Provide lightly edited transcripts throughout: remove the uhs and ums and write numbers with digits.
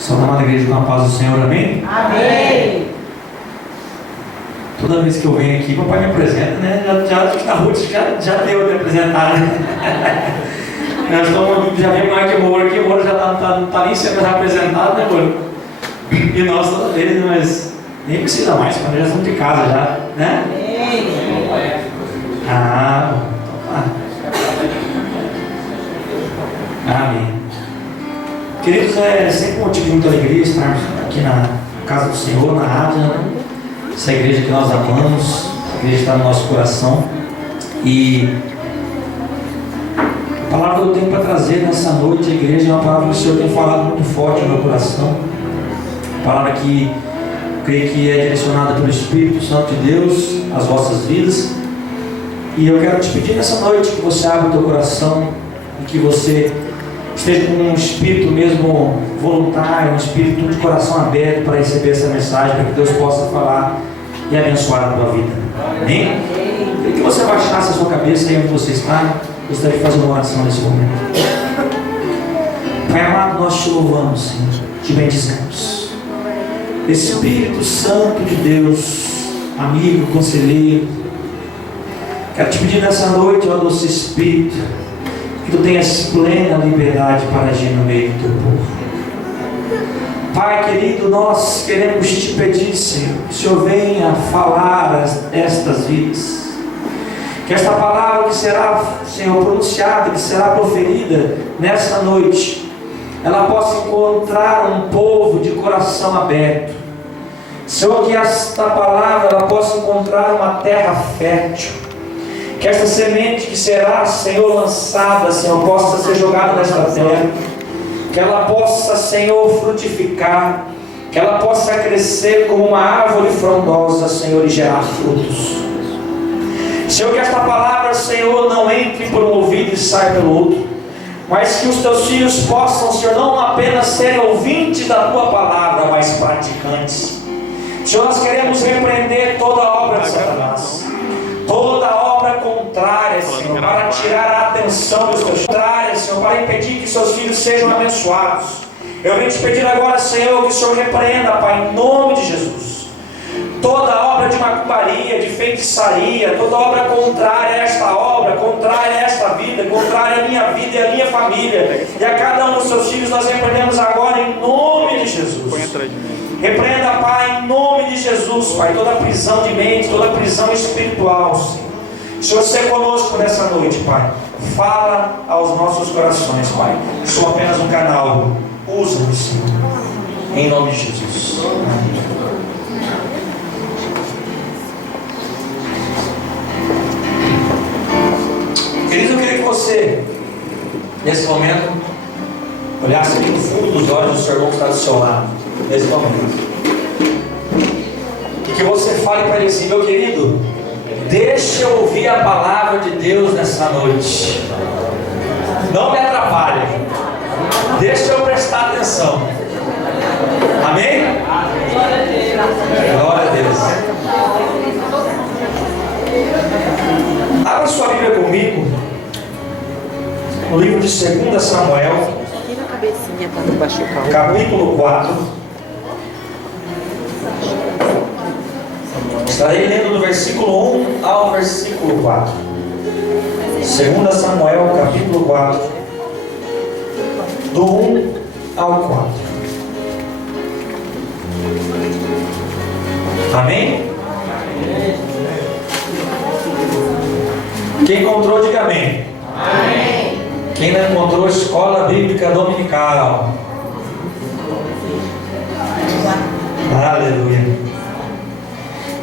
Só na amada igreja com a paz do Senhor, amém? Amém. Toda vez que eu venho aqui, papai me apresenta, né? A Ruth já deu de apresentar, né? Nós estamos, já vem mais que o Moro aqui, o Moro já não tá nem sendo apresentado, né, Moro? E nós toda vez, mas nem precisa mais, quando já estamos de casa já, né? Amém. Ah, amém. Queridos, é sempre um motivo de muita alegria estarmos aqui na casa do Senhor, na rádio, né? Essa igreja que nós amamos, a igreja está no nosso coração. E a palavra que eu tenho para trazer nessa noite, a igreja, é uma palavra que o Senhor tem falado muito forte no meu coração. Uma palavra que eu creio que é direcionada pelo Espírito Santo de Deus às vossas vidas. E eu quero te pedir nessa noite que você abra o teu coração e que você esteja com um espírito mesmo voluntário, um espírito de coração aberto para receber essa mensagem, para que Deus possa falar e abençoar a tua vida. Amém? Queria que você abaixasse a sua cabeça aí onde você está. Gostaria de fazer uma oração nesse momento. Pai amado, nós te louvamos, Senhor, te bendizemos. Espírito Santo de Deus, amigo, conselheiro, quero te pedir nessa noite, ó doce Espírito, que tu tenhas plena liberdade para agir no meio do teu povo. Pai querido, nós queremos te pedir, Senhor, que o Senhor venha falar estas vidas. Que esta palavra que será, Senhor, pronunciada, que será proferida nessa noite, ela possa encontrar um povo de coração aberto. Senhor, que esta palavra ela possa encontrar uma terra fértil. Que esta semente que será, Senhor, lançada, Senhor, possa ser jogada nesta terra. Que ela possa, Senhor, frutificar. Que ela possa crescer como uma árvore frondosa, Senhor, e gerar frutos. Senhor, que esta palavra, Senhor, não entre por um ouvido e saia pelo outro, mas que os teus filhos possam, Senhor, não apenas serem ouvintes da tua palavra, mas praticantes. Senhor, nós queremos repreender toda a obra de Satanás, toda a obra contrária, Senhor, para tirar a atenção dos teus contrários, Senhor, para impedir que seus filhos sejam abençoados. Eu venho te pedir agora, Senhor, que o Senhor repreenda, Pai, em nome de Jesus, toda obra de macumbaria, de feitiçaria, toda obra contrária a esta obra, contrária a esta vida, contrária à minha vida e à minha família, e a cada um dos seus filhos, nós repreendemos agora em nome de Jesus. Repreenda, Pai, em nome de Jesus, Pai, toda prisão de mente, toda prisão espiritual, Senhor. Senhor, seja conosco nessa noite, Pai. Fala aos nossos corações, Pai. Sou apenas um canal. Usa-me, Senhor. Em nome de Jesus. Amém. Querido, eu queria que você, nesse momento, olhasse aqui no fundo dos olhos do seu irmão que está do seu lado, nesse momento, e que você fale para ele assim: meu querido, deixa eu ouvir a palavra de Deus nessa noite, não me atrapalhe, deixa eu prestar atenção. Amém? Glória a Deus. Abra sua Bíblia comigo no livro de 2 Samuel, capítulo 4. Estarei lendo do versículo 1 ao versículo 4. 2 Samuel, capítulo 4, do 1 ao 4. Amém? Quem encontrou, diga amém. Amém. Quem não encontrou, escola bíblica dominical. Aleluia.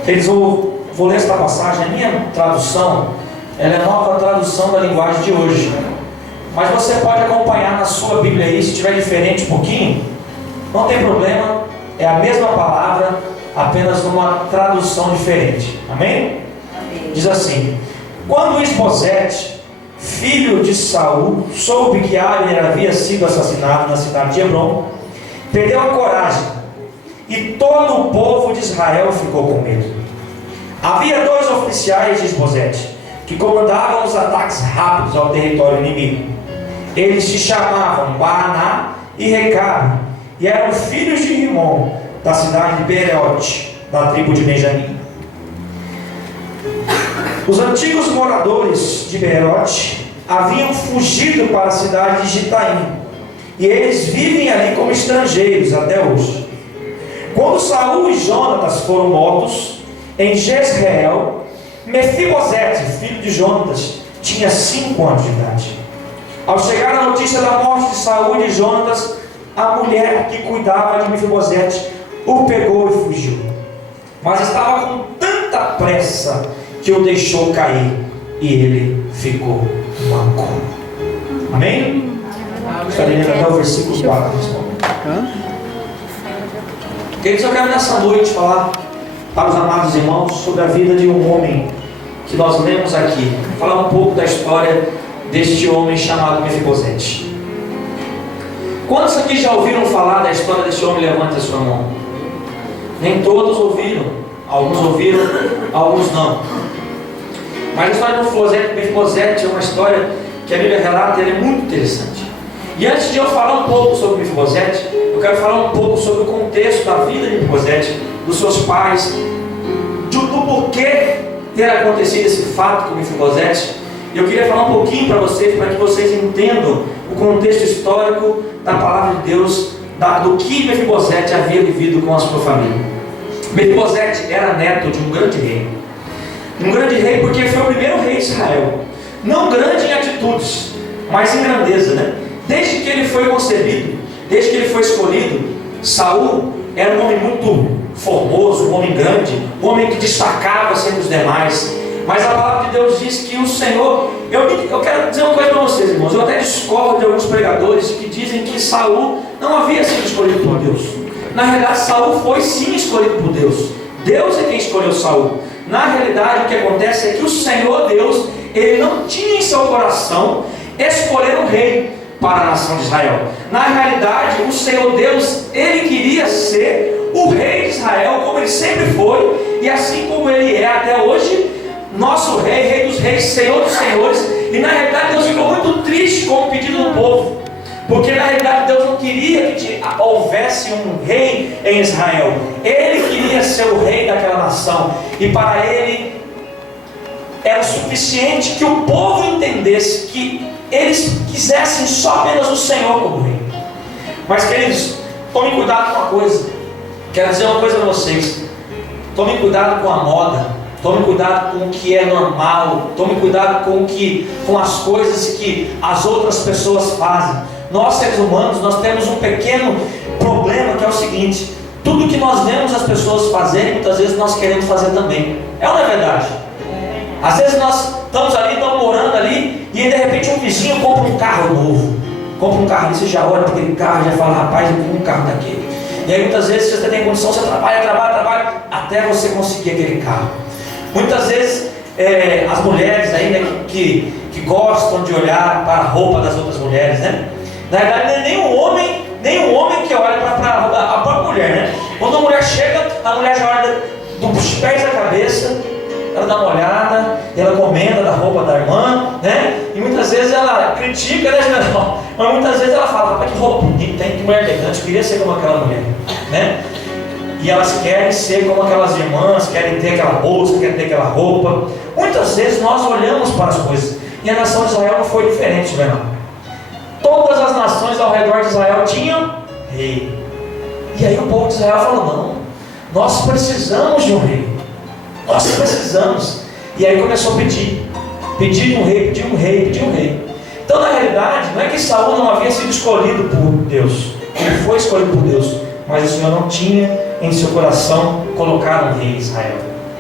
Eles vou ler esta passagem. A minha tradução, ela é a nova tradução da linguagem de hoje, mas você pode acompanhar na sua Bíblia aí. Se estiver diferente um pouquinho, não tem problema. É a mesma palavra, apenas numa tradução diferente. Amém? Amém. Diz assim: quando Isbosete, filho de Saul, soube que Abner havia sido assassinado na cidade de Hebrom, perdeu a coragem, e todo o povo de Israel ficou com medo. Havia 2 oficiais de Isbosete que comandavam os ataques rápidos ao território inimigo. Eles se chamavam Baaná e Recabe, e eram filhos de Rimon, da cidade de Beerote, da tribo de Benjamim. Os antigos moradores de Beerote haviam fugido para a cidade de Gitaim, e eles vivem ali como estrangeiros até hoje. Quando Saul e Jonatas foram mortos em Jezreel, Mefibosete, filho de Jonatas, tinha 5 anos de idade. Ao chegar a notícia da morte de Saul e de Jonatas, a mulher que cuidava de Mefibosete o pegou e fugiu. Mas estava com tanta pressa que o deixou cair, e ele ficou manco. Amém? Gostaria de ler até o versículo 4 nesse momento. Queridos, eu quero nessa noite falar para os amados irmãos sobre a vida de um homem que nós lemos aqui. Falar um pouco da história deste homem chamado Mefibosete. Quantos aqui já ouviram falar da história deste homem? Levante a sua mão. Nem todos ouviram. Alguns ouviram, alguns não. Mas a história do Mefibosete é uma história que a Bíblia relata, e é muito interessante. E antes de eu falar um pouco sobre Mefibosete, eu quero falar um pouco sobre o contexto da vida de Mefibosete, dos seus pais, do porquê ter acontecido esse fato com Mefibosete. Eu queria falar um pouquinho para vocês entendam o contexto histórico da palavra de Deus, do que Mefibosete havia vivido com a sua família. Mefibosete era neto de um grande rei. Um grande rei porque foi o primeiro rei de Israel. Não grande em atitudes, mas em grandeza, né? Desde que ele foi concebido, desde que ele foi escolhido, Saul era um homem muito formoso, um homem grande, um homem que destacava sempre os demais. Mas a palavra de Deus diz que o Senhor... Eu quero dizer uma coisa para vocês, irmãos. Eu até discordo de alguns pregadores que dizem que Saul não havia sido escolhido por Deus. Na realidade, Saul foi sim escolhido por Deus. Deus é quem escolheu Saul. Na realidade, o que acontece é que o Senhor Deus, ele não tinha em seu coração escolher um rei para a nação de Israel. Na realidade, o Senhor Deus, ele queria ser o rei de Israel, como ele sempre foi, e assim como ele é até hoje, nosso rei, rei dos reis, senhor dos senhores. E na realidade Deus ficou muito triste com o pedido do povo, porque na realidade Deus não queria que houvesse um rei em Israel. Ele queria ser o rei daquela nação, e para ele era suficiente que o povo entendesse que eles quisessem só apenas o Senhor como rei. Mas queridos, tomem cuidado com uma coisa. Quero dizer uma coisa para vocês: tomem cuidado com a moda. Tome cuidado com o que é normal. Tome cuidado com as coisas que as outras pessoas fazem. Nós, seres humanos, nós temos um pequeno problema, que é o seguinte: tudo que nós vemos as pessoas fazerem, muitas vezes nós queremos fazer também. É ou não é verdade? Às vezes nós estamos ali, estamos morando ali, e aí, de repente um vizinho compra um carro novo. Compra um carro, você já olha para aquele carro e já fala: rapaz, eu quero um carro daquele. E aí muitas vezes, se você tem condição, você trabalha, até você conseguir aquele carro. Muitas vezes as mulheres aí, né, que gostam de olhar para a roupa das outras mulheres, né? Na verdade, nem um homem que olha para a própria mulher, né? Quando a mulher chega, a mulher já olha dos pés à cabeça, ela dá uma olhada, ela comenta da roupa da irmã, né? E muitas vezes ela critica, né, general? Mas muitas vezes ela fala: que roupa bonita, que mulher elegante, eu queria ser como aquela mulher, né? E elas querem ser como aquelas irmãs, querem ter aquela bolsa, querem ter aquela roupa. Muitas vezes nós olhamos para as coisas, e a nação de Israel não foi diferente, não é não? Todas as nações ao redor de Israel tinham rei. E aí o povo de Israel falou: não, nós precisamos de um rei. Nós precisamos. E aí começou a pedir um rei. Então, na realidade, não é que Saul não havia sido escolhido por Deus. Ele foi escolhido por Deus, mas o Senhor não tinha em seu coração colocar um rei em Israel.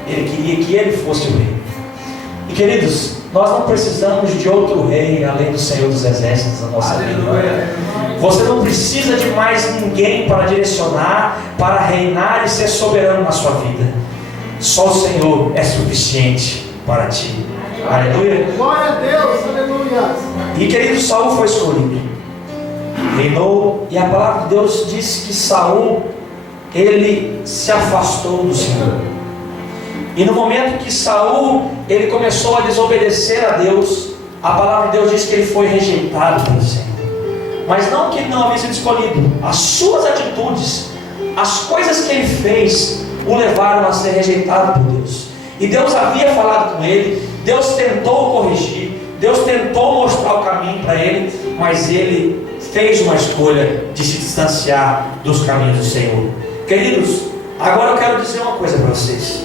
Ele queria que ele fosse o rei. E queridos, nós não precisamos de outro rei além do Senhor dos Exércitos na nossa vida. Você não precisa de mais ninguém para direcionar, para reinar e ser soberano na sua vida. Só o Senhor é suficiente para ti. Aleluia. Glória a Deus, aleluia. E querido, Saul foi escolhido, reinou, e a palavra de Deus diz que Saul, ele se afastou do Senhor. E no momento que Saul, ele começou a desobedecer a Deus, a palavra de Deus diz que ele foi rejeitado pelo Senhor. mas não que ele não havia sido escolhido. As suas atitudes, as coisas que ele fez, o levaram a ser rejeitado por Deus. E Deus havia falado com ele, Deus tentou corrigir, Deus tentou mostrar o caminho para ele, mas ele fez uma escolha de se distanciar dos caminhos do Senhor. Queridos, agora eu quero dizer uma coisa para vocês.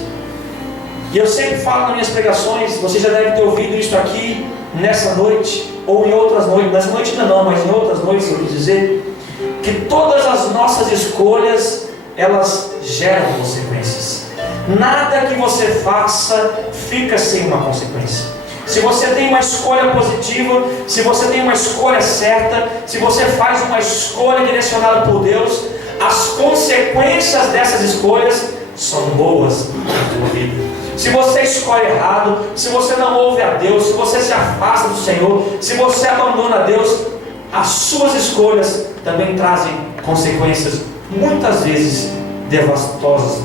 E eu sempre falo nas minhas pregações, você já deve ter ouvido isso aqui nessa noite, ou em outras noites, nessa noite ainda não, mas em outras noites eu quis dizer, que todas as nossas escolhas, elas geram consequências. Nada que você faça fica sem uma consequência. Se você tem uma escolha positiva, se você tem uma escolha certa, se você faz uma escolha direcionada por Deus, as consequências dessas escolhas são boas na sua vida. Se você escolhe errado, se você não ouve a Deus, se você se afasta do Senhor, se você abandona a Deus, as suas escolhas também trazem consequências muitas vezes devastosas,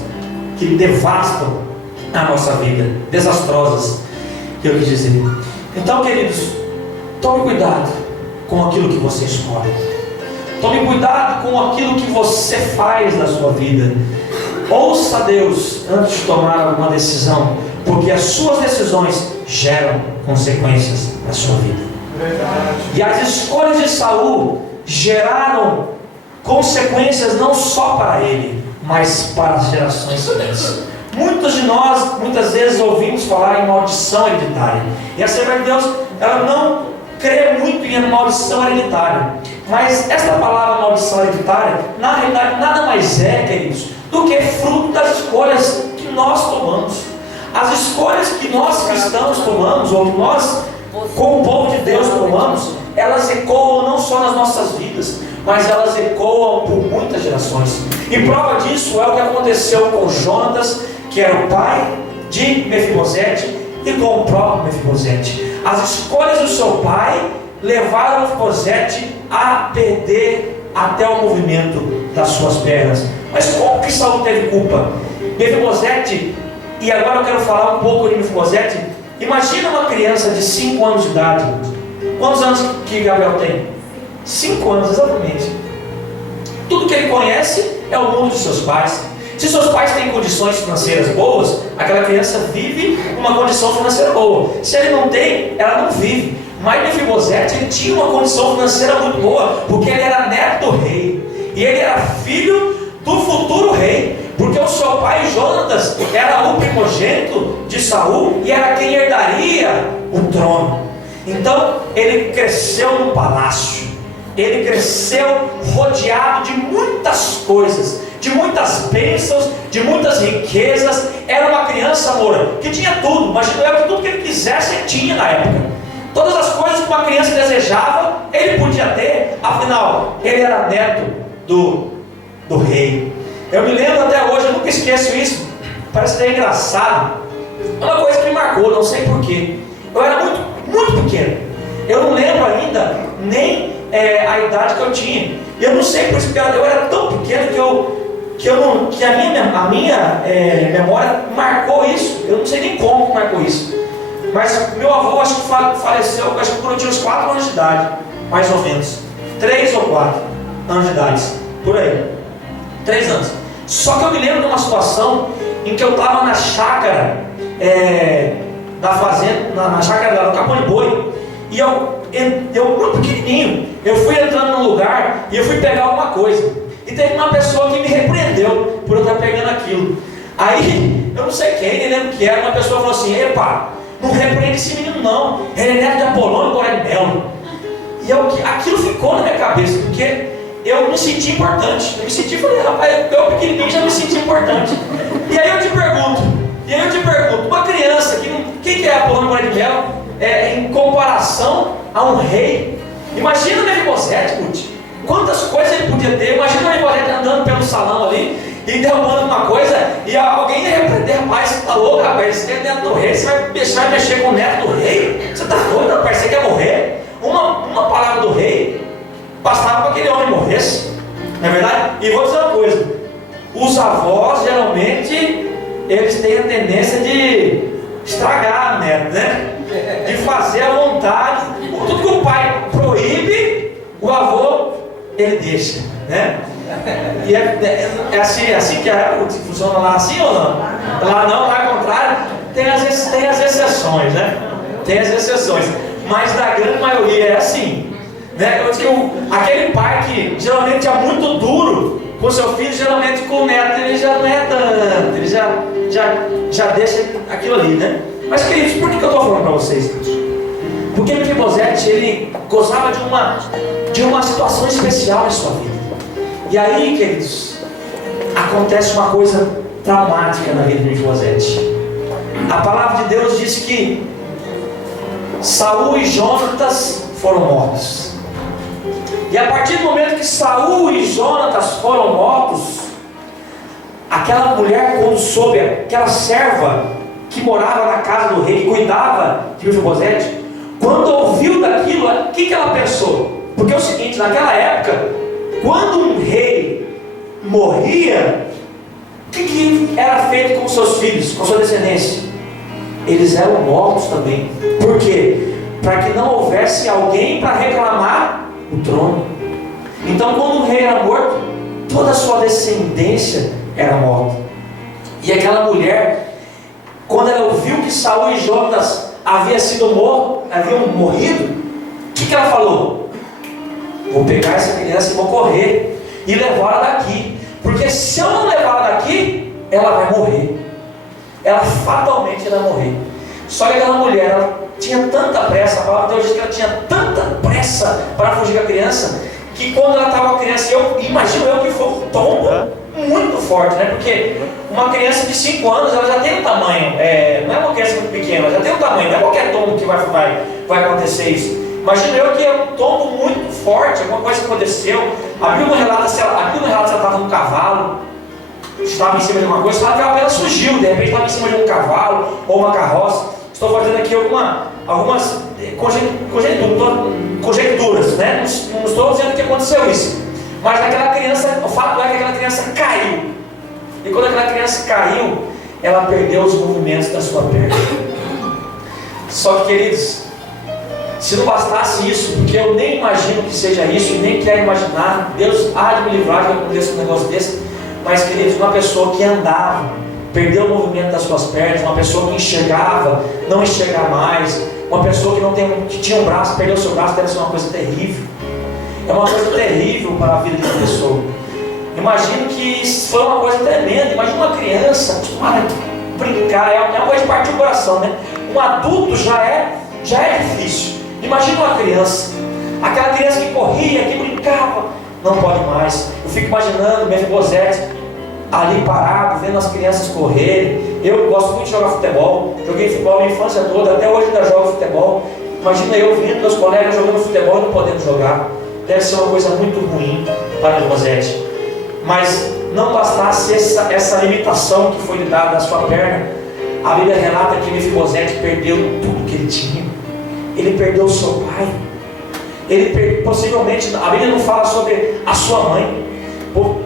que devastam a nossa vida, desastrosas, que eu quis dizer. Então, queridos, tome cuidado com aquilo que você escolhe. Tome cuidado com aquilo que você faz na sua vida. Ouça Deus antes de tomar alguma decisão, porque as suas decisões geram consequências na sua vida. E as escolhas de Saul geraram consequências não só para ele, mas para as gerações seguintes. Muitos de nós, muitas vezes, ouvimos falar em maldição hereditária. E a Assembleia de Deus, ela não crê muito em maldição hereditária. Mas esta palavra maldição hereditária, na realidade, nada mais é, queridos, do que fruto das escolhas que nós tomamos. As escolhas que nós cristãos tomamos, ou que nós, como povo de Deus, tomamos, elas ecoam não só nas nossas vidas, mas elas ecoam por muitas gerações. E prova disso é o que aconteceu com Jonatas, que era o pai de Mefibosete, e com o próprio Mefibosete. As escolhas do seu pai levaram Mefibosete a perder até o movimento das suas pernas. Mas como que Saul teve culpa? Mefibosete, e agora eu quero falar um pouco de Mefibosete. Imagina uma criança de 5 anos de idade. Quantos anos que Gabriel tem? 5 anos, exatamente. Tudo que ele conhece é o mundo de seus pais. Se seus pais têm condições financeiras boas, aquela criança vive uma condição financeira boa. Se ele não tem, ela não vive. Mas Mefibosete, ele tinha uma condição financeira muito boa, porque ele era neto do rei, e ele era filho do futuro rei, porque o seu pai Jonatas era o primogênito de Saul, e era quem herdaria o trono. Então ele cresceu no palácio, ele cresceu rodeado de muitas coisas, de muitas bênçãos, de muitas riquezas. Era uma criança, amor, que tinha tudo. Imagina eu que tudo que ele quisesse ele tinha na época. Todas as coisas que uma criança desejava, ele podia ter. Afinal, ele era neto do rei. Eu me lembro até hoje, eu nunca esqueço isso. Parece até engraçado. É uma coisa que me marcou, não sei porquê. Eu era muito pequeno. Eu não lembro ainda nem a idade que eu tinha. Eu não sei por isso que eu era tão pequeno que a minha memória marcou isso. Eu não sei nem como marcou isso. Mas meu avô acho que faleceu, acho que quando eu tinha uns 4 anos de idade, mais ou menos. 3 ou 4 anos de idade, por aí. 3 anos. Só que eu me lembro de uma situação em que eu estava na chácara da fazenda, na chácara do Capão de Boi, e eu muito pequenininho, eu fui entrando num lugar e eu fui pegar alguma coisa. E teve uma pessoa que me repreendeu por eu estar pegando aquilo. Aí, eu não sei quem, nem lembro que era, uma pessoa falou assim: epa, não repreende esse menino não, ele é neto de Apolônio Boré de Melo. E aquilo ficou na minha cabeça, porque eu me senti importante. Eu me senti, falei, rapaz, eu pequenininho já me senti importante. E aí eu te pergunto, uma criança, quem que é Apolônio Boré de Melo, em comparação a um rei? Imagina o Mefibosete, putz. Quantas coisas ele podia ter. Imagina o Mefibosete andando pelo salão ali e derrubando uma coisa, e alguém ia repreender: rapaz, você tá louco, rapaz, você é neto do rei, você vai mexer com o neto do rei? Você tá doido, rapaz, você quer morrer? Uma palavra do rei bastava para aquele homem morresse, não é verdade? E vou dizer uma coisa: os avós geralmente eles têm a tendência de estragar a neto, né? De fazer à vontade. Tudo que o pai proíbe, o avô ele deixa, né? E é assim que funciona lá, assim ou não? Lá não, lá ao contrário, tem as exceções, né? Tem as exceções, mas na grande maioria é assim, né? Aquele pai que geralmente é muito duro com seu filho, geralmente com o neto ele já não é tanto, ele já deixa aquilo ali, né? Mas queridos, por que eu estou falando para vocês? Porque Mefibosete, ele gozava de uma situação especial em sua vida. E aí, queridos, acontece uma coisa traumática na vida de Mefibosete. A palavra de Deus diz que Saul e Jonatas foram mortos. E a partir do momento que Saul e Jonatas foram mortos, aquela mulher, quando soube, aquela serva que morava na casa do rei, que cuidava de Mefibosete, quando ouviu daquilo, o que ela pensou? Porque é o seguinte, naquela época, quando um rei morria, o que era feito com seus filhos, com sua descendência? Eles eram mortos também. Por quê? Para que não houvesse alguém para reclamar o trono. Então, quando um rei era morto, toda a sua descendência era morta. E aquela mulher, quando ela ouviu que Saul e Jonatas haviam morrido, o que ela falou? Vou pegar essa criança e vou correr e levá-la daqui, porque se eu não levá-la daqui, ela vai morrer. Ela fatalmente vai morrer. Só que aquela mulher, ela tinha tanta pressa, a palavra de Deus diz que ela tinha tanta pressa para fugir com a criança, que quando ela estava com a criança, imagino que foi um tombo muito forte, né? Porque uma criança de 5 anos, ela já tem um tamanho, não é uma criança muito pequena, ela já tem um tamanho, não é qualquer tombo que vai acontecer isso. Imagino que é um tombo muito forte, alguma coisa que aconteceu. A Bíblia não relata se ela estava no cavalo, estava em cima de uma coisa, ela apenas fugiu, de repente estava em cima de um cavalo ou uma carroça. Estou fazendo aqui algumas conjecturas, né? Não estou dizendo que aconteceu isso, mas aquela criança, o fato é que aquela criança caiu, e quando aquela criança caiu, ela perdeu os movimentos da sua perna. Só que, queridos, se não bastasse isso, porque eu nem imagino que seja isso, nem quero imaginar, Deus há de me livrar de acontecer um negócio desse, mas, queridos, uma pessoa que andava, perdeu o movimento das suas pernas, uma pessoa que enxergava, não enxergar mais, uma pessoa que tinha um braço, perdeu o seu braço, deve ser uma coisa terrível. É uma coisa terrível para a vida de uma pessoa. Imagino que foi uma coisa tremenda. Imagina uma criança acostumada a brincar, é uma coisa de partir o coração, né? Um adulto já é difícil. Imagina uma criança, aquela criança que corria, que brincava, não pode mais. Eu fico imaginando Mefibosete ali parado, vendo as crianças correrem. Eu gosto muito de jogar futebol, joguei futebol a minha infância toda, até hoje ainda jogo futebol. Imagina eu vendo meus colegas jogando futebol e não podendo jogar. Deve ser uma coisa muito ruim para Mefibosete. Mas não bastasse essa limitação que foi lhe dada à sua perna, a Bíblia relata que Mefibosete perdeu tudo que ele tinha. Ele perdeu o seu pai. Possivelmente, a Bíblia não fala sobre a sua mãe.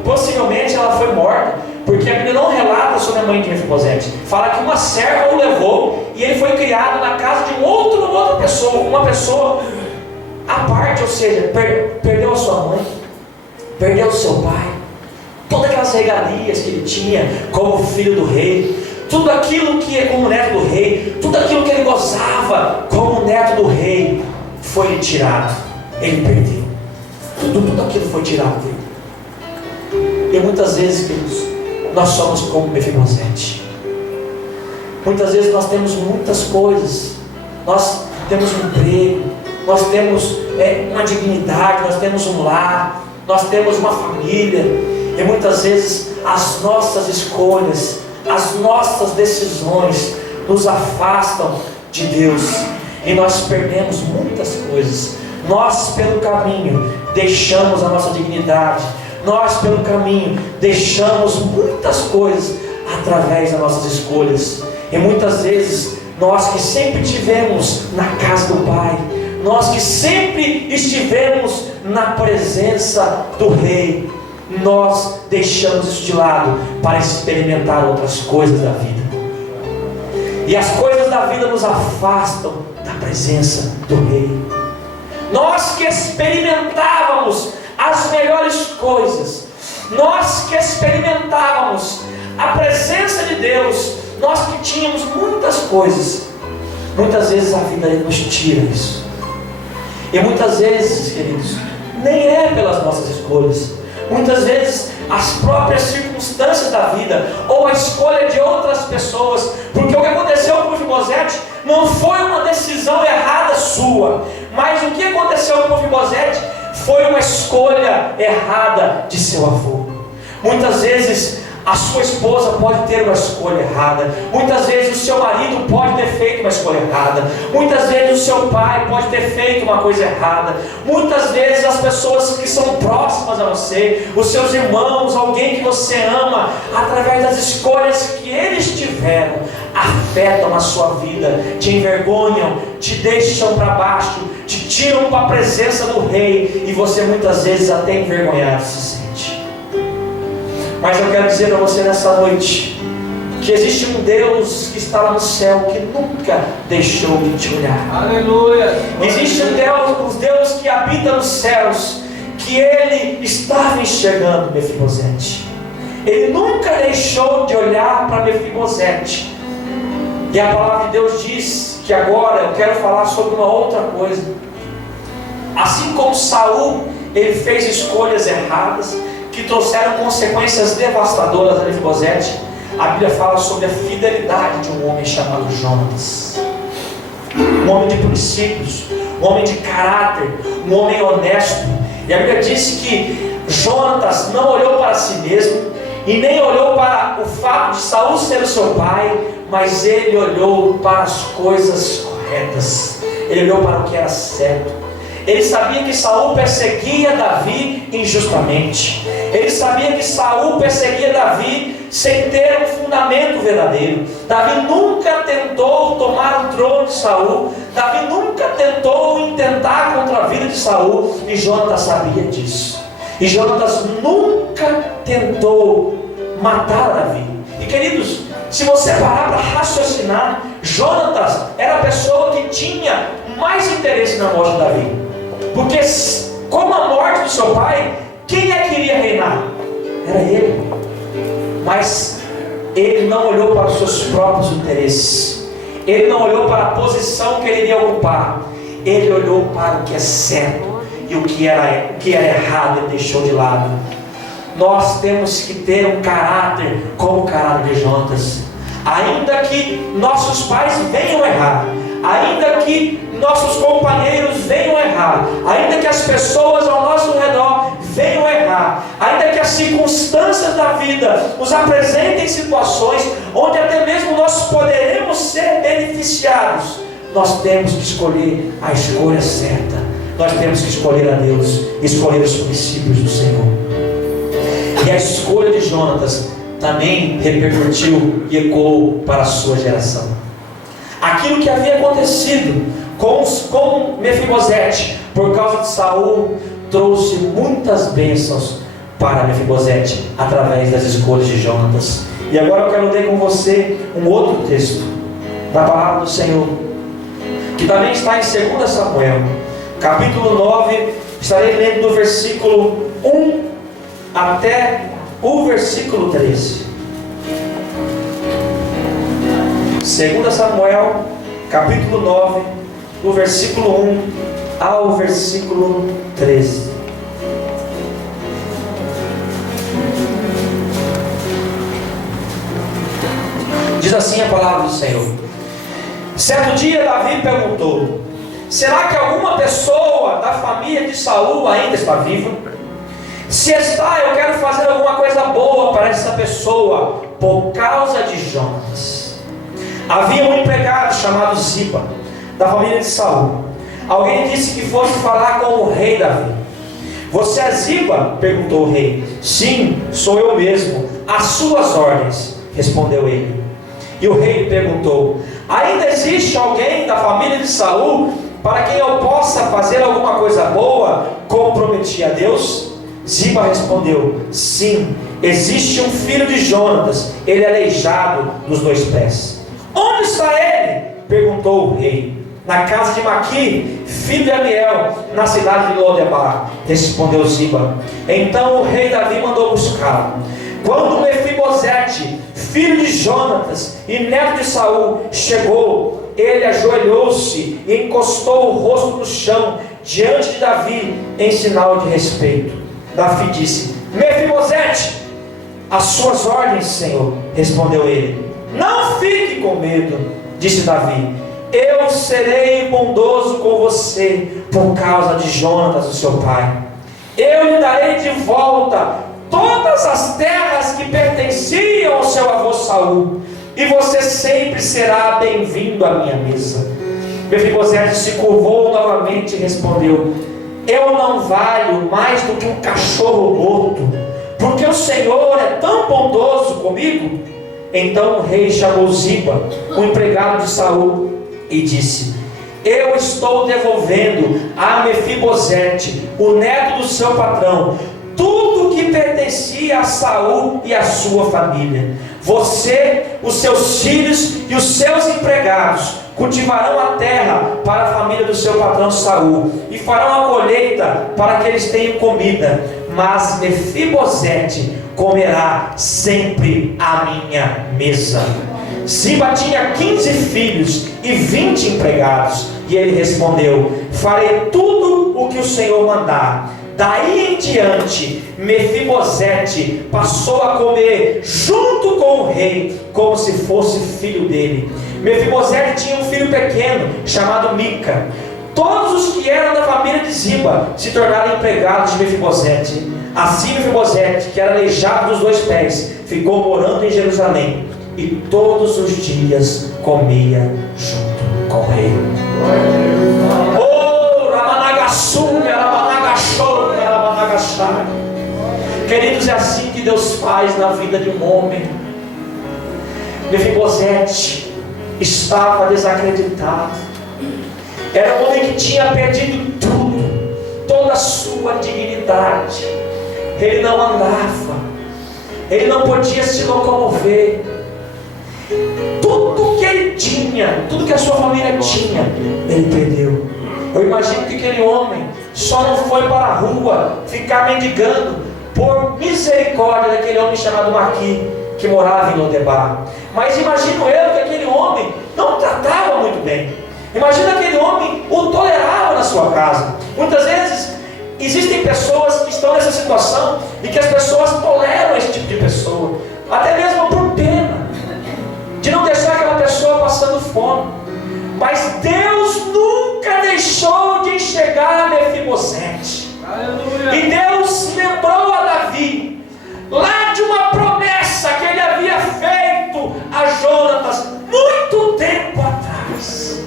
Possivelmente ela foi morta, porque a Bíblia não relata sobre a mãe de Mefibosete. Fala que uma serva o levou e ele foi criado na casa de uma outra pessoa, uma pessoa à parte, ou seja, perdeu a sua mãe, perdeu o seu pai, todas aquelas regalias que ele tinha como filho do rei, tudo aquilo que é como neto do rei, tudo aquilo que ele gozava como neto do rei, foi lhe tirado. Ele perdeu tudo aquilo, foi tirado dele. E muitas vezes, queridos, nós somos como Mefibosete. Muitas vezes nós temos muitas coisas, nós temos um emprego, nós temos uma dignidade, nós temos um lar, nós temos uma família, e muitas vezes as nossas escolhas, as nossas decisões nos afastam de Deus, e nós perdemos muitas coisas. Nós pelo caminho deixamos a nossa dignidade, nós pelo caminho deixamos muitas coisas através das nossas escolhas. E muitas vezes nós que sempre estivemos na casa do Pai, nós que sempre estivemos na presença do Rei, nós deixamos isso de lado para experimentar outras coisas da vida. E as coisas da vida nos afastam da presença do Rei. Nós que experimentávamos as melhores coisas, nós que experimentávamos a presença de Deus, nós que tínhamos muitas coisas, muitas vezes a vida nos tira isso. E muitas vezes, queridos, nem é pelas nossas escolhas. Muitas vezes as próprias circunstâncias da vida, ou a escolha de outras pessoas, porque o que aconteceu com Mefibosete não foi uma decisão errada sua, mas o que aconteceu com Mefibosete foi uma escolha errada de seu avô. Muitas vezes a sua esposa pode ter uma escolha errada, muitas vezes o seu marido pode ter feito uma escolha errada, muitas vezes o seu pai pode ter feito uma coisa errada, muitas vezes as pessoas que são próximas a você, os seus irmãos, alguém que você ama, através das escolhas que eles tiveram, afetam a sua vida, te envergonham, te deixam para baixo, te tiram para a presença do rei, e você muitas vezes até envergonhado se sente. Mas eu quero dizer para você nessa noite, que existe um Deus que está lá no céu, que nunca deixou de te olhar. Aleluia. Existe um Deus que habita nos céus, que Ele estava enxergando Mefibosete. Ele nunca deixou de olhar para Mefibosete. E a palavra de Deus diz que agora eu quero falar sobre uma outra coisa. Assim como Saul, ele fez escolhas erradas, que trouxeram consequências devastadoras a Mefibosete, a Bíblia fala sobre a fidelidade de um homem chamado Jonatas. Um homem de princípios, um homem de caráter, um homem honesto. E a Bíblia diz que Jonatas não olhou para si mesmo, e nem olhou para o fato de Saul ser o seu pai, mas ele olhou para as coisas corretas, ele olhou para o que era certo. Ele sabia que Saul perseguia Davi injustamente. Ele sabia que Saul perseguia Davi sem ter um fundamento verdadeiro. Davi nunca tentou tomar o trono de Saul. Davi nunca tentou intentar contra a vida de Saul. E Jonatas sabia disso. E Jonatas nunca tentou matar Davi. E queridos, se você parar para raciocinar, Jonatas era a pessoa que tinha mais interesse na morte de Davi. Porque como a morte do seu pai, quem é que iria reinar? Era ele. Mas ele não olhou para os seus próprios interesses. Ele não olhou para a posição que ele iria ocupar. Ele olhou para o que é certo. E o que era errado ele deixou de lado. Nós temos que ter um caráter como o caráter de Jonatas. Ainda que nossos pais venham errar, ainda que nossos companheiros venham errar, ainda que as pessoas ao nosso redor venham errar, ainda que as circunstâncias da vida nos apresentem situações onde até mesmo nós poderemos ser beneficiados, nós temos que escolher a escolha certa. Nós temos que escolher a Deus, escolher os princípios do Senhor. E a escolha de Jonatas também repercutiu e ecoou para a sua geração. Aquilo que havia acontecido com Mefibosete por causa de Saul trouxe muitas bênçãos para Mefibosete através das escolhas de Jonatas. E agora eu quero ler com você um outro texto da palavra do Senhor, que também está em 2 Samuel, capítulo 9. Estarei lendo do versículo 1 até o versículo 13. 2 Samuel, capítulo 9, do versículo 1 ao versículo 13. Diz assim a palavra do Senhor. Certo dia Davi perguntou: será que alguma pessoa da família de Saul ainda está viva? Se está, eu quero fazer alguma coisa boa para essa pessoa, por causa de Jonatas. Havia um empregado chamado Ziba, da família de Saul. Alguém disse que fosse falar com o rei Davi. Você é Ziba? Perguntou o rei. Sim, sou eu mesmo. Às suas ordens, respondeu ele. E o rei perguntou: ainda existe alguém da família de Saul para quem eu possa fazer alguma coisa boa, como prometi a Deus? Ziba respondeu: sim, existe um filho de Jonatas, ele é aleijado dos 2 pés. Onde está ele? Perguntou o rei. na casa de Maqui, filho de Amiel, na cidade de Lodebar. Respondeu Ziba. Então o rei Davi mandou buscá-lo. Quando Mefibosete, filho de Jonatas e neto de Saul, chegou, ele ajoelhou-se e encostou o rosto no chão diante de Davi em sinal de respeito. Davi disse: Mefibosete, as suas ordens, Senhor. Respondeu ele. Não fique com medo, disse Davi. Eu serei bondoso com você por causa de Jonatas, o seu pai. Eu lhe darei de volta todas as terras que pertenciam ao seu avô Saul, e você sempre será bem-vindo à minha mesa. Mefibosete se curvou novamente e respondeu: eu não valho mais do que um cachorro morto, porque o Senhor é tão bondoso comigo. Então o rei chamou Ziba, o empregado de Saul, e disse: eu estou devolvendo a Mefibosete, o neto do seu patrão, tudo que pertencia a Saul e a sua família. Você, os seus filhos e os seus empregados cultivarão a terra para a família do seu patrão Saul, e farão a colheita para que eles tenham comida. Mas Mefibosete comerá sempre à minha mesa. Ziba tinha 15 filhos e 20 empregados. E ele respondeu: farei tudo o que o Senhor mandar. Daí em diante, Mefibosete passou a comer junto com o rei, como se fosse filho dele. Mefibosete tinha um filho pequeno, chamado Mica. Todos os que eram da família de Ziba se tornaram empregados de Mefibosete. Assim Mefibosete, que era aleijado dos 2 pés, ficou morando em Jerusalém, e todos os dias comia junto com o rei. Oh, Ramanagaçunga, Ramanagachou, Ramanagachá. Queridos, é assim que Deus faz na vida de um homem. Mefibosete estava desacreditado. Era um homem que tinha perdido tudo, toda a sua dignidade. Ele não andava, ele não podia se locomover. Tudo que ele tinha, tudo que a sua família tinha, ele perdeu. Eu imagino que aquele homem só não foi para a rua ficar mendigando por misericórdia daquele homem chamado Maqui, que morava em Lodebar. Mas imagino eu que aquele homem não tratava muito bem. Imagina aquele homem o tolerava na sua casa. Muitas vezes existem pessoas que estão nessa situação e que as pessoas toleram esse tipo de pessoa, até mesmo por pena de não deixar aquela pessoa passando fome. Mas Deus nunca deixou de enxergar Mefibosete. Aleluia. E Deus lembrou a Davi lá de uma promessa que ele havia feito a Jonatas muito tempo atrás.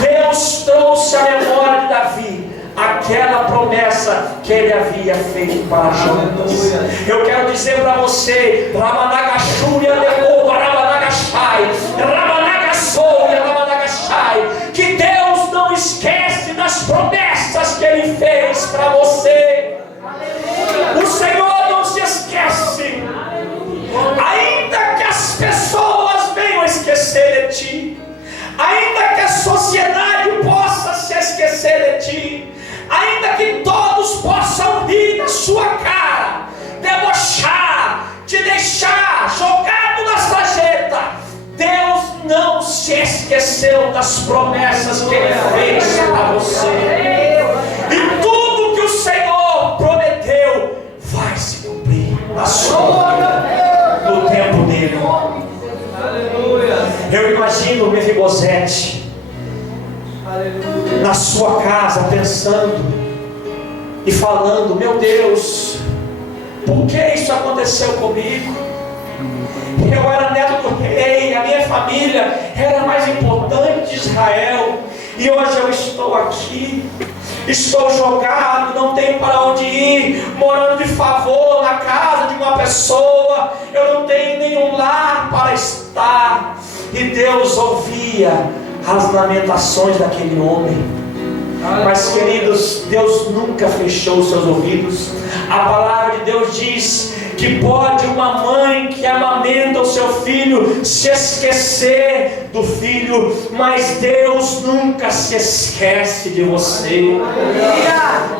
Deus trouxe à memória de Davi aquela promessa que ele havia feito para Jonatas. Eu quero dizer para você, Ramanagachúria levou Ramanagachai, Ramanagaçouia, Ramanagachai, que Deus não esquece das promessas que ele fez para você. O Senhor não se esquece, ainda que as pessoas venham esquecer de ti, ainda que a sociedade possa se esquecer de ti, ainda que todos possam rir na sua cara, debochar, te deixar jogado na sarjeta, Deus não se esqueceu das promessas que Ele fez para você. E tudo que o Senhor prometeu vai se cumprir na sua vida, no tempo dele. Eu imagino Mefibosete na sua casa pensando e falando: meu Deus, por que isso aconteceu comigo? Eu era neto do rei, a minha família era a mais importante de Israel, e hoje eu estou aqui, estou jogado, não tenho para onde ir, morando de favor na casa de uma pessoa, eu não tenho nenhum lar para estar. E Deus ouvia as lamentações daquele homem. Mas, queridos, Deus nunca fechou os seus ouvidos. A palavra de Deus diz que pode uma mãe que amamenta o seu filho se esquecer do filho, mas Deus nunca se esquece de você.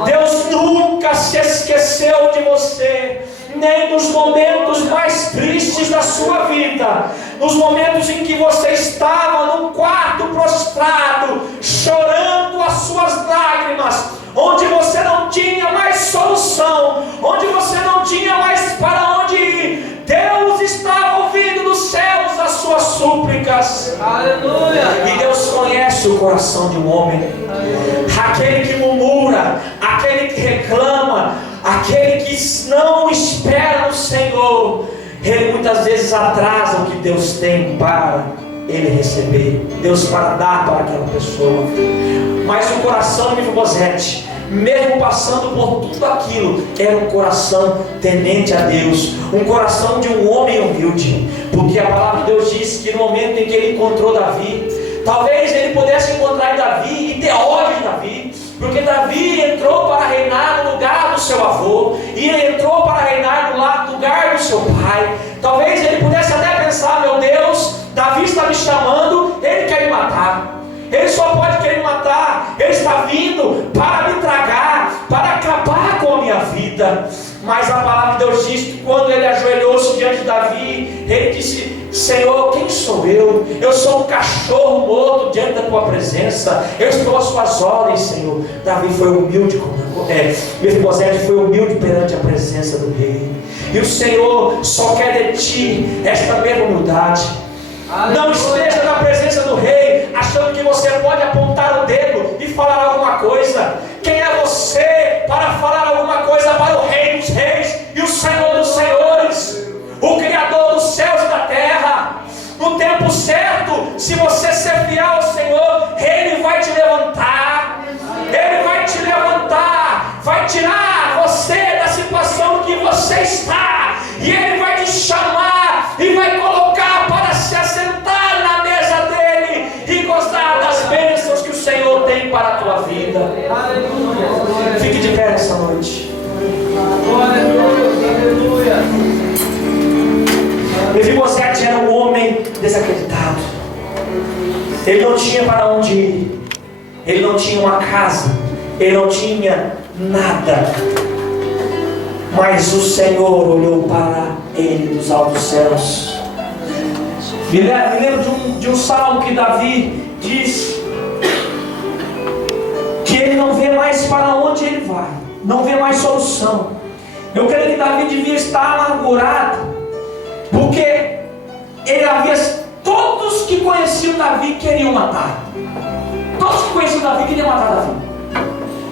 Deus nunca se esqueceu de você, nem nos momentos mais tristes da sua vida, nos momentos em que você estava no quarto prostrado, chorando as suas lágrimas, onde você não tinha mais solução, onde você não tinha mais para onde ir. Deus estava ouvindo dos céus as suas súplicas. Aleluia. E Deus conhece o coração de um homem. Aquele que murmura, aquele que reclama, aquele que não espera no Senhor, ele muitas vezes atrasa o que Deus tem para ele receber, Deus para dar para aquela pessoa. Mas o coração de Mefibosete, mesmo passando por tudo aquilo, era um coração temente a Deus, um coração de um homem humilde, porque a palavra de Deus diz que no momento em que ele encontrou Davi, talvez ele pudesse encontrar Davi e ter ódio de Davi, porque Davi entrou para reinar no lugar do seu avô, e ele entrou para reinar no lugar do seu pai. Talvez ele pudesse até pensar: meu Deus, Davi está me chamando, ele quer me matar. Ele só pode querer me matar, ele está vindo para me tragar, para acabar com a minha vida. Mas a palavra de Deus diz que quando ele ajoelhou-se diante de Davi, ele disse: Senhor, quem sou eu? Eu sou um cachorro morto diante da tua presença, eu estou às suas ordens, Senhor. Davi foi humilde, Mefibosete foi humilde perante a presença do rei. E o Senhor só quer de ti esta mesma humildade. Não esteja na presença do rei achando que você pode apontar o dedo e falar alguma coisa. Quem é você para falar alguma coisa para o Rei dos Reis e o Senhor dos Senhores, o Criador dos céus e da terra? No tempo certo, se você ser fiel ao Senhor, Ele vai te levantar. Ele vai te levantar, vai tirar você da situação que você está, e Ele vai te chamar e vai colocar para se assentar na mesa dele e gozar das bênçãos que o Senhor tem para a tua vida. Aleluia. Fique de pé nessa noite. Aleluia. Mefibosete era um homem desacreditado. Ele não tinha para onde ir. Ele não tinha uma casa. Ele não tinha nada. Mas o Senhor olhou para ele dos altos céus. Me lembro de um salmo que Davi diz que ele não vê mais para onde ele vai, não vê mais solução. Eu creio que Davi devia estar amargurado, porque ele havia, todos que conheciam Davi queriam matar. Todos que conheciam Davi queriam matar Davi.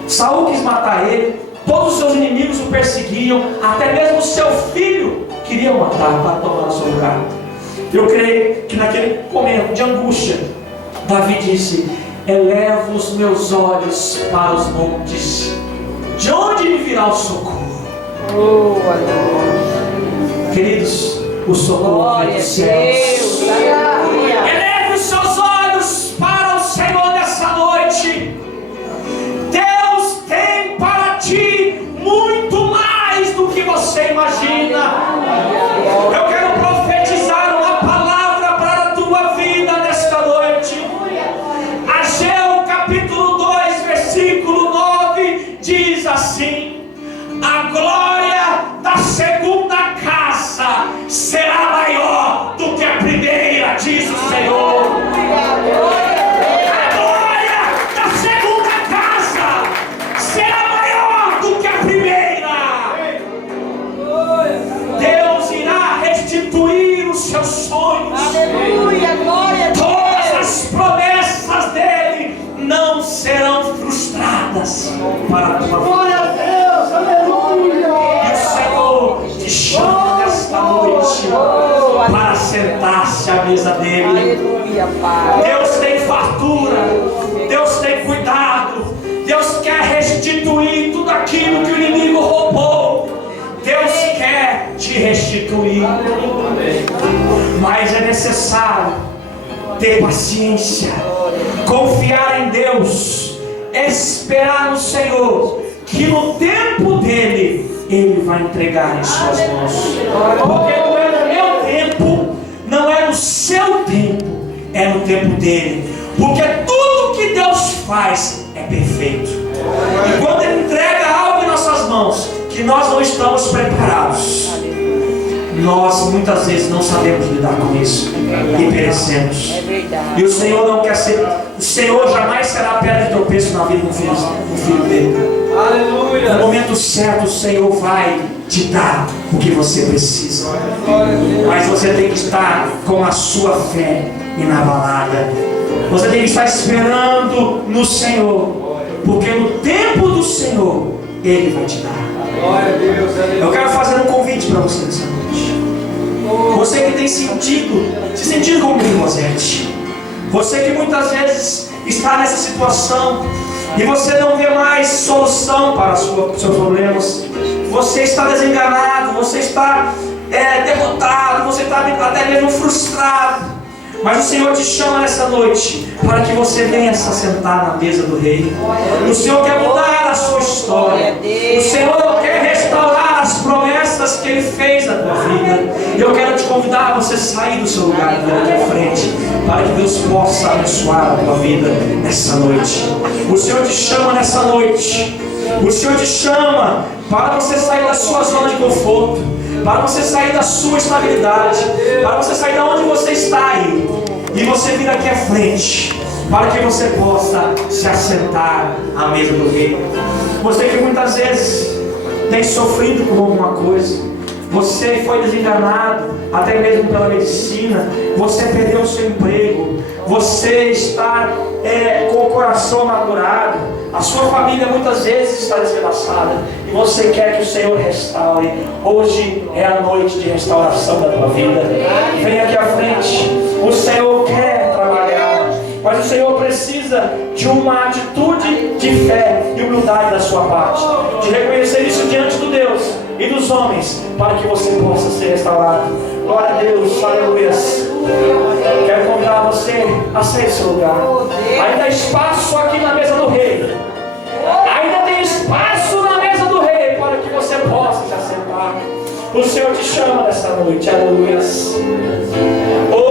Saul quis matar ele, todos os seus inimigos o perseguiam, até mesmo o seu filho queriam matar para tomar o seu lugar. Eu creio que naquele momento de angústia, Davi disse: elevo os meus olhos para os montes, de onde me virá o socorro? Queridos, o socorro vem dos céus. Eleve os seus olhos para o Senhor nessa noite. Deus tem para ti muito mais do que você imagina. Eu quero profetizar uma palavra para a tua vida nesta noite. Ageu capítulo 2 versículo 9 diz assim: a glória da segunda casa será maior do que a primeira, diz o Senhor. A glória da segunda casa será maior do que a primeira. Deus irá restituir os seus sonhos. Aleluia, glória a Deus. Todas as promessas dele não serão frustradas para a tua vida. Glória a Deus, aleluia. E o Senhor te chama nesta noite para sentar-se à mesa dele. Aleluia, Pai. Deus tem fartura, Deus tem cuidado, Deus quer restituir tudo aquilo que o inimigo roubou. Deus quer te restituir, mas é necessário ter paciência, confiar em Deus esperar no Senhor, que no tempo dele, Ele vai entregar em suas mãos. Porque não é no meu tempo, não é no seu tempo, é no tempo dele. Porque tudo que Deus faz é perfeito. E quando Ele entrega algo em nossas mãos, que nós não estamos preparados, nós muitas vezes não sabemos lidar com isso e perecemos. E o Senhor não quer ser, o Senhor jamais será pedra de tropeço na vida do filho dele. Aleluia. No momento certo, o Senhor vai te dar o que você precisa. Mas você tem que estar com a sua fé inabalada. Você tem que estar esperando no Senhor, porque no tempo do Senhor Ele vai te dar. Eu quero fazer um convite para você nessa noite. Você que tem se sentido como Mefibosete. Você que muitas vezes está nessa situação e você não vê mais solução para os seus problemas. Você está desenganado, você está derrotado, você está até mesmo frustrado. Mas o Senhor te chama nessa noite para que você venha se assentar na mesa do Rei. O Senhor quer mudar a sua história. O Senhor quer restaurar as promessas que Ele fez na tua vida. E eu quero te convidar a você sair do seu lugar e vir aqui à frente, para que Deus possa abençoar a tua vida nessa noite. O Senhor te chama nessa noite. O Senhor te chama para você sair da sua zona de conforto, para você sair da sua estabilidade, para você sair da onde você está aí, e você vir aqui à frente, para que você possa se assentar à mesa do Rei. Você que muitas vezes tem sofrido com alguma coisa, você foi desenganado, até mesmo pela medicina, você perdeu o seu emprego, você está com o coração amargurado, a sua família muitas vezes está despedaçada, e você quer que o Senhor restaure. Hoje é a noite de restauração da tua vida. Vem aqui à frente. O Senhor quer trabalhar, mas o Senhor precisa de uma atitude de fé e humildade da sua parte, de reconhecer isso diante do Deus e dos homens, para que você possa ser restaurado. Glória a Deus, aleluia. Quero convidar você a sair do seu lugar. Ainda há espaço aqui na mesa do Rei. Ainda tem espaço na mesa do Rei para que você possa se assentar. O Senhor te chama nessa noite, aleluia.